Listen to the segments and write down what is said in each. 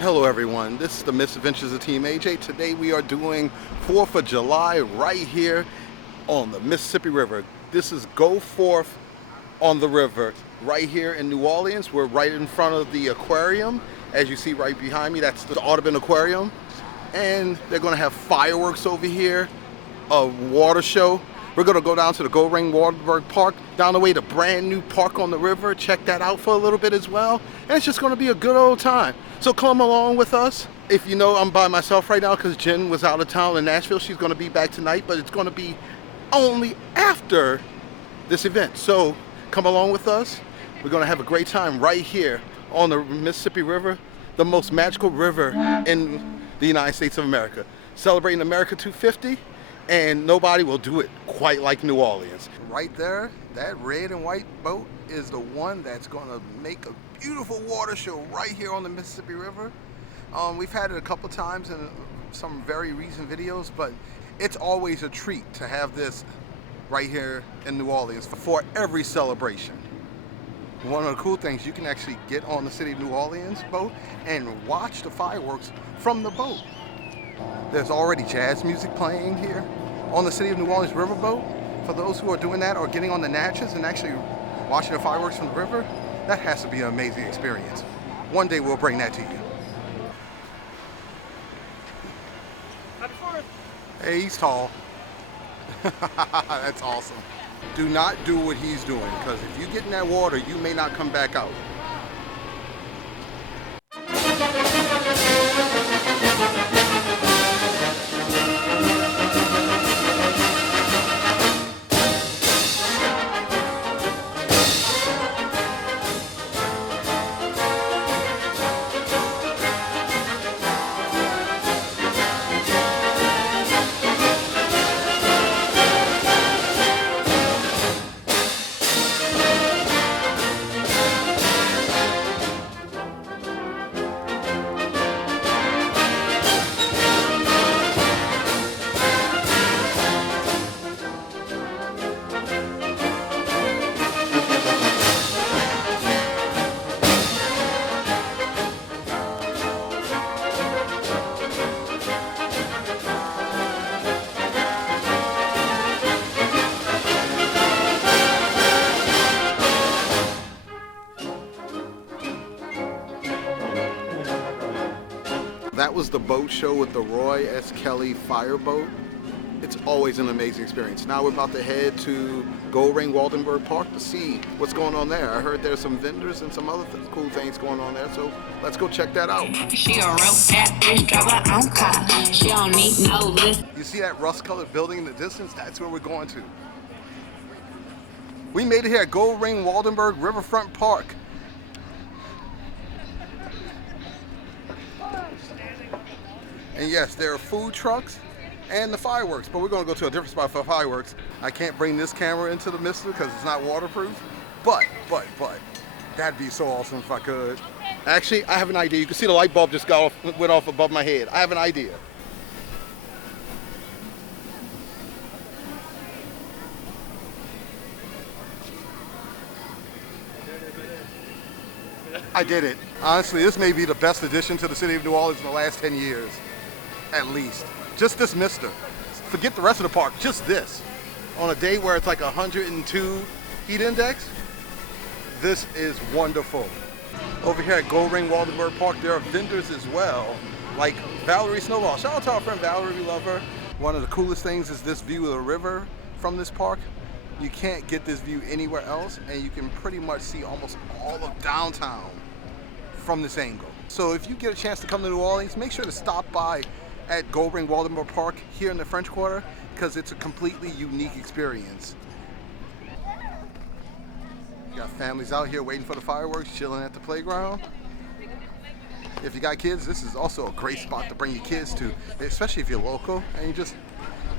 Hello everyone, this is the Misadventures of Team A.J. Today we are doing 4th of July right here on the Mississippi River. This is Go Forth on the River right here in New Orleans. We're right in front of the aquarium. As you see right behind me, that's the Audubon Aquarium. And they're going to have fireworks over here, a water show. We're going to go down to the Go Ring Waterberg Park, down the way to brand new park on the river. Check that out for a little bit as well. And it's just going to be a good old time. So come along with us. If you know, I'm by myself right now because Jen was out of town in Nashville. She's going to be back tonight, but it's going to be only after this event. So come along with us. We're going to have a great time right here on the Mississippi River, the most magical river in the United States of America. Celebrating America 250. And nobody will do it quite like New Orleans. Right there, that red and white boat is the one that's going to make a beautiful water show right here on the Mississippi River. We've had it a couple times in some very recent videos, but it's always a treat to have this right here in New Orleans for every celebration. One of the cool things, you can actually get on the City of New Orleans boat and watch the fireworks from the boat. There's already jazz music playing here on the City of New Orleans riverboat. For those who are doing that or getting on the Natchez and actually watching the fireworks from the river, that has to be an amazing experience. One day we'll bring that to you. Hey, he's tall. That's awesome. Do not do what he's doing, because if you get in that water, you may not come back out. That was the boat show with the Roy S. Kelly fireboat. It's always an amazing experience. Now we're about to head to Go Ring Waldenberg Park to see what's going on there. I heard there's some vendors and some other cool things going on there, so let's go check that out. She a real bad bitch, drive her own car. She don't need no lift. You see that rust-colored building in the distance? That's where we're going to. We made it here at Go Ring Waldenberg Riverfront Park. And yes, there are food trucks and the fireworks, but we're going to go to a different spot for fireworks. I can't bring this camera into the mister because it's not waterproof, but, that'd be so awesome if I could. Actually, I have an idea. You can see the light bulb just went off above my head. I have an idea. I did it. Honestly, this may be the best addition to the City of New Orleans in the last 10 years. At least. Just this mister. Forget the rest of the park, just this. On a day where it's like 102 heat index, this is wonderful. Over here at Go Ring Waldenberg Park, there are vendors as well, like Valerie Snowball. Shout out to our friend Valerie, we love her. One of the coolest things is this view of the river from this park. You can't get this view anywhere else, and you can pretty much see almost all of downtown from this angle. So if you get a chance to come to New Orleans, make sure to stop by at Go Ring Waldenberg Park here in the French Quarter, because it's a completely unique experience. You got families out here waiting for the fireworks, chilling at the playground. If you got kids, this is also a great spot to bring your kids to, especially if you're local and you just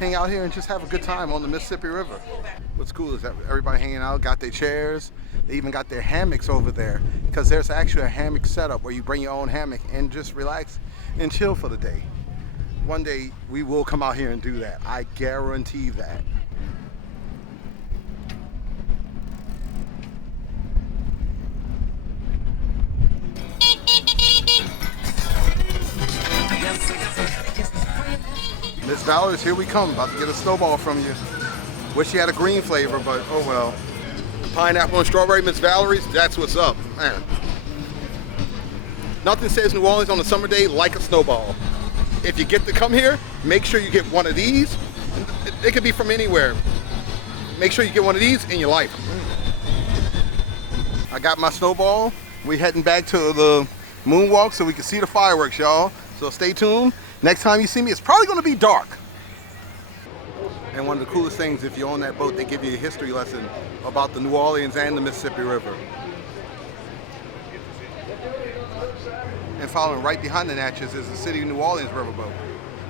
hang out here and just have a good time on the Mississippi River. What's cool is that everybody hanging out, got their chairs. They even got their hammocks over there, because there's actually a hammock setup where you bring your own hammock and just relax and chill for the day. One day we will come out here and do that. I guarantee that. Valerie's, here we come. About to get a snowball from you. Wish you had a green flavor, but oh well. Pineapple and strawberry, Miss Valerie's, that's what's up, man. Nothing says New Orleans on a summer day like a snowball. If you get to come here, make sure you get one of these. It could be from anywhere. Make sure you get one of these in your life. I got my snowball. We're heading back to the moonwalk so we can see the fireworks, y'all. So stay tuned. Next time you see me, it's probably gonna be dark. And one of the coolest things, if you're on that boat, they give you a history lesson about the New Orleans and the Mississippi River. And following right behind the Natchez is the City of New Orleans riverboat.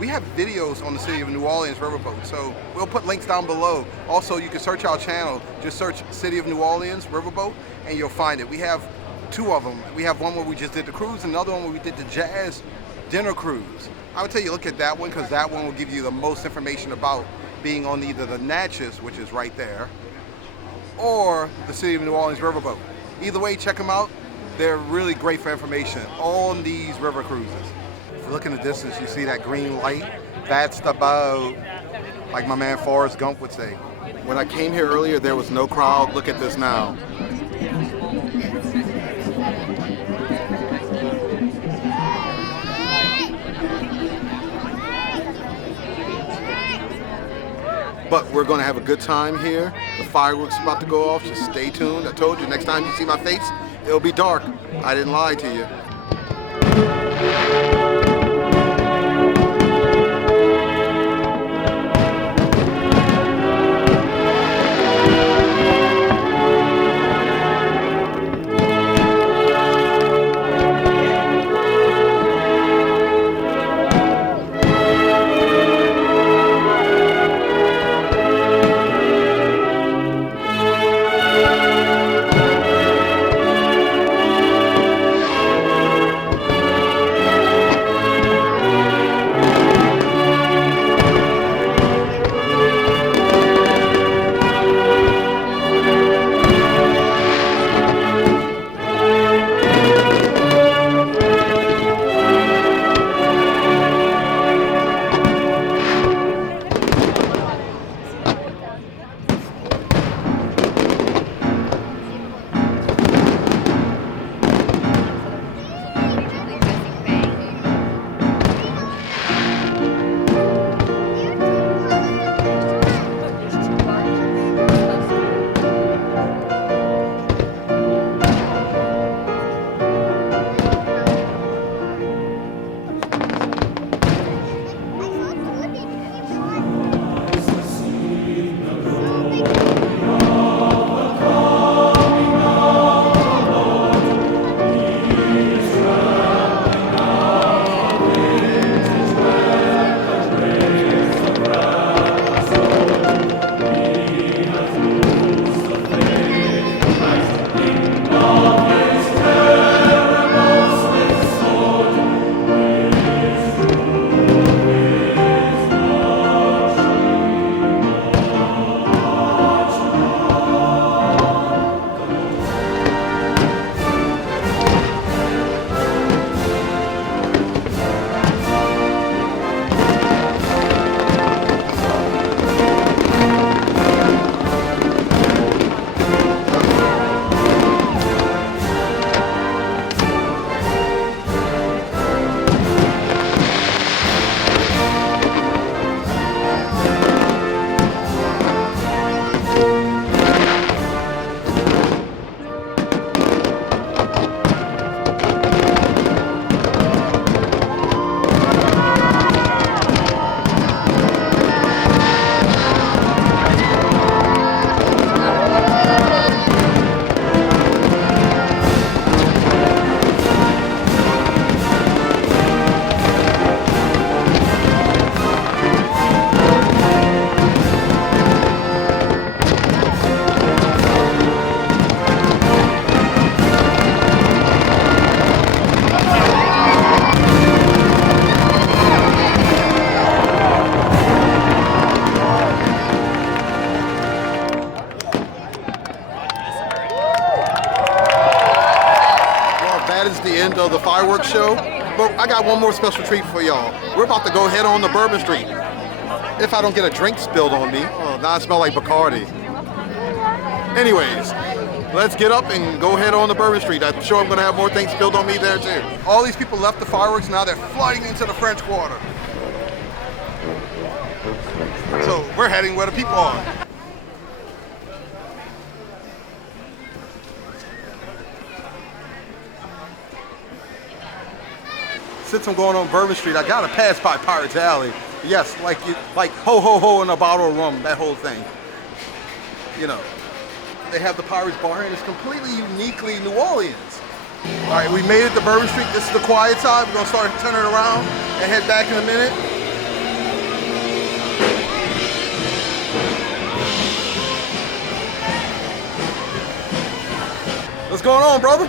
We have videos on the City of New Orleans riverboat, so we'll put links down below. Also, you can search our channel, just search City of New Orleans riverboat, and you'll find it. We have two of them. We have one where we just did the cruise, and another one where we did the jazz dinner cruise. I would tell you look at that one, because that one will give you the most information about being on either the Natchez, which is right there, or the City of New Orleans riverboat. Either way, check them out. They're really great for information on these river cruises. If you look in the distance, you see that green light. That's the boat, like my man Forrest Gump would say. When I came here earlier, there was no crowd. Look at this now. But we're gonna have a good time here. The fireworks are about to go off, just stay tuned. I told you, next time you see my face, it'll be dark. I didn't lie to you. End of the fireworks show, but I got one more special treat for y'all. We're about to go head on to Bourbon Street. if I don't get a drink spilled on me. Oh, now I smell like Bacardi. Anyways, let's get up and go head on to Bourbon Street. I'm sure I'm gonna have more things spilled on me there too. All these people left the fireworks, now they're flooding into the French Quarter. So we're heading where the people are. Since I'm going on Bourbon Street, I gotta pass by Pirates Alley. Yes, like ho ho ho and a bottle of rum, that whole thing. You know, they have the Pirates bar and it's completely uniquely New Orleans. All right, we made it to Bourbon Street. This is the quiet side. We're gonna start turning around and head back in a minute. What's going on, brother?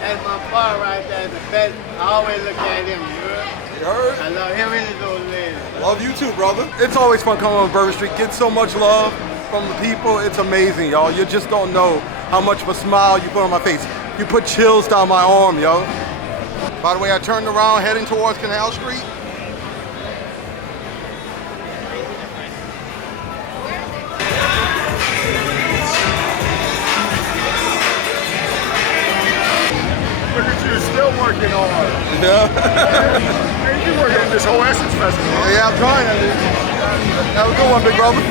That's my bar right there, the best. I always look at him, You heard? I love him and his old lady. Love you too, brother. It's always fun coming on Bourbon Street. Get so much love from the people. It's amazing, y'all. You just don't know how much of a smile you put on my face. You put chills down my arm, yo. By the way, I turned around heading towards Canal Street. Look at you, still working hard. Yeah. Hey, you working on this whole Essence Festival. Yeah, I'm trying at least. Have a good one, big brother.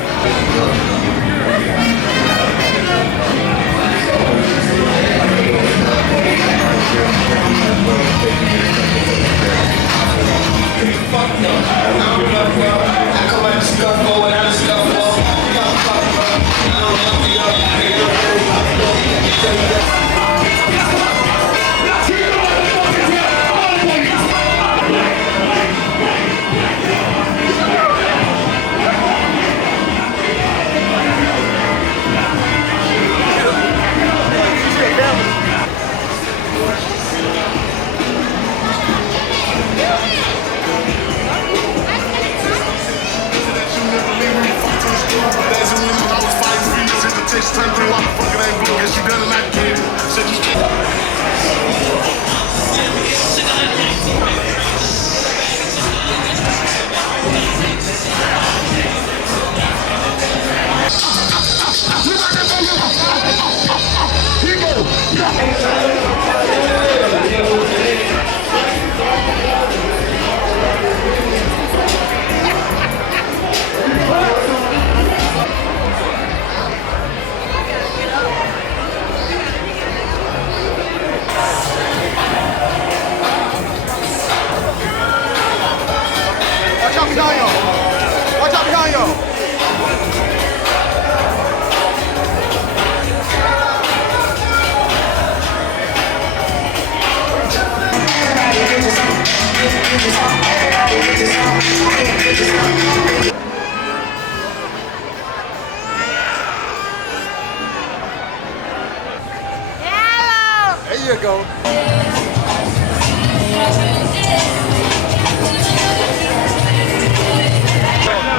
There you go.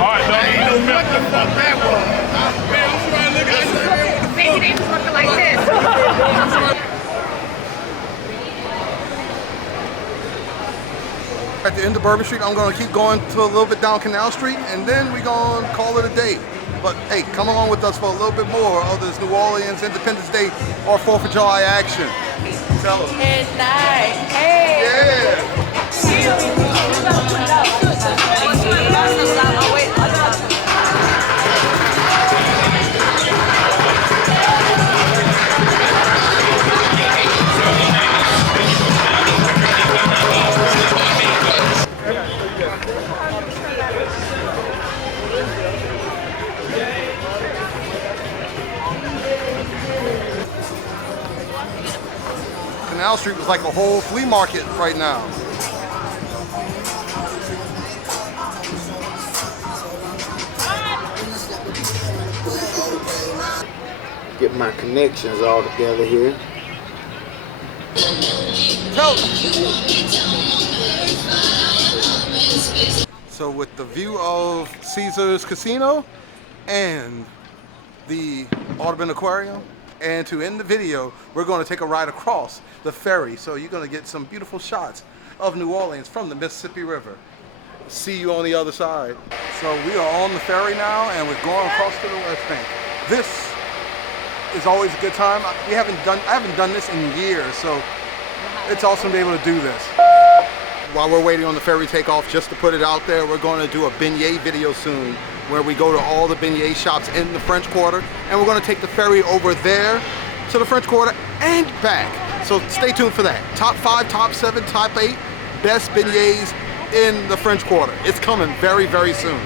Alright, no, you know what the fuck that was. Man, I'm trying to look at this. Maybe they just look like this. At the end of Bourbon Street, I'm gonna keep going to a little bit down Canal Street, and then we're gonna call it a day. But hey, come along with us for a little bit more of this New Orleans Independence Day or 4th of July action. Tell them. It's nice. Hey. Yeah. Canal Street was like a whole flea market right now. Get my connections all together here. Tell them. So with the view of Caesar's Casino and the Audubon Aquarium, and to end the video, we're going to take a ride across the ferry. So you're going to get some beautiful shots of New Orleans from the Mississippi River. See you on the other side. So we are on the ferry now, and we're going across to the West Bank. This is always a good time. I haven't done this in years, so it's awesome to be able to do this. While we're waiting on the ferry takeoff, just to put it out there, we're going to do a beignet video soon, where we go to all the beignet shops in the French Quarter, and we're going to take the ferry over there to the French Quarter and back. So stay tuned for that. Top 5, top 7, top 8 best beignets in the French Quarter. It's coming very, very soon.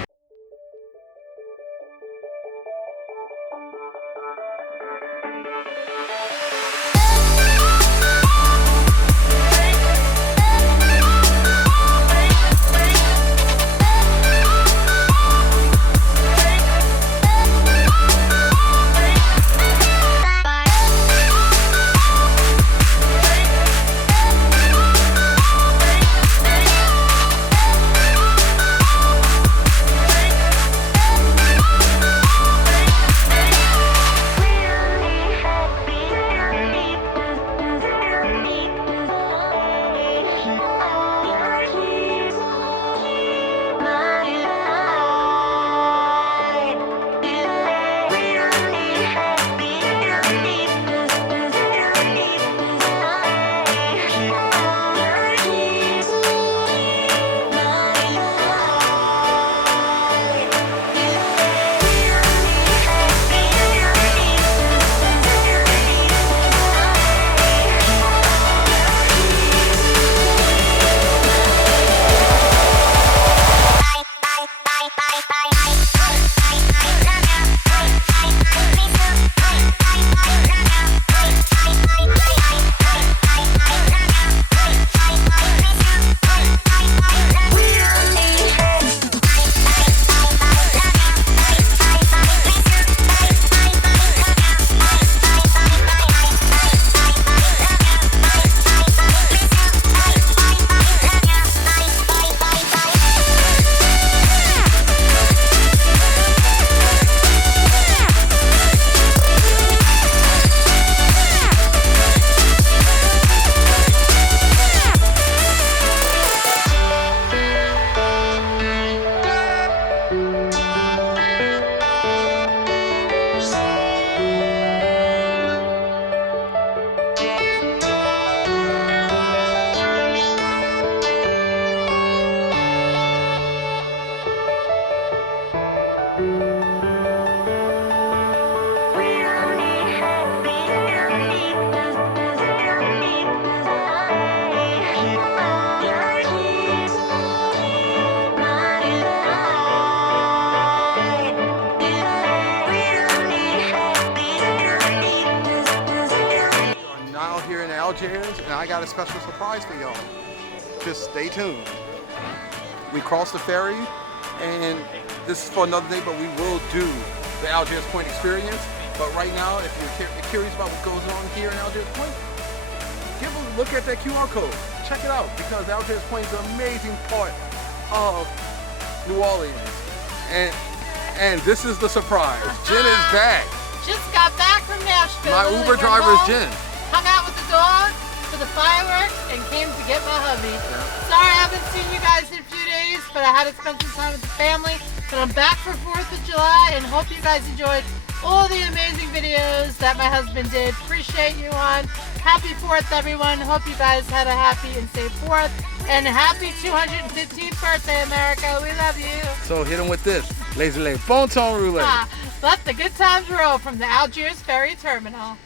And I got a special surprise for y'all. Just stay tuned. We crossed the ferry, and this is for another day, but we will do the Algiers Point experience. But right now, if you're curious about what goes on here in Algiers Point, give a look at that QR code. Check it out, because Algiers Point is an amazing part of New Orleans. And this is the surprise. Jen is back. Just got back from Nashville. My Uber driver is Jen. Hung out with the dog for the fireworks and came to get my hubby. Yeah. Sorry I haven't seen you guys in a few days, but I had to spend some time with the family. But I'm back for 4th of July and hope you guys enjoyed all the amazing videos that my husband did. Appreciate you, hon. Happy 4th, everyone. Hope you guys had a happy and safe 4th. And happy 215th birthday, America. We love you. So hit him with this. Lazy Bon Ton Roulette. Let the good times roll from the Algiers Ferry Terminal.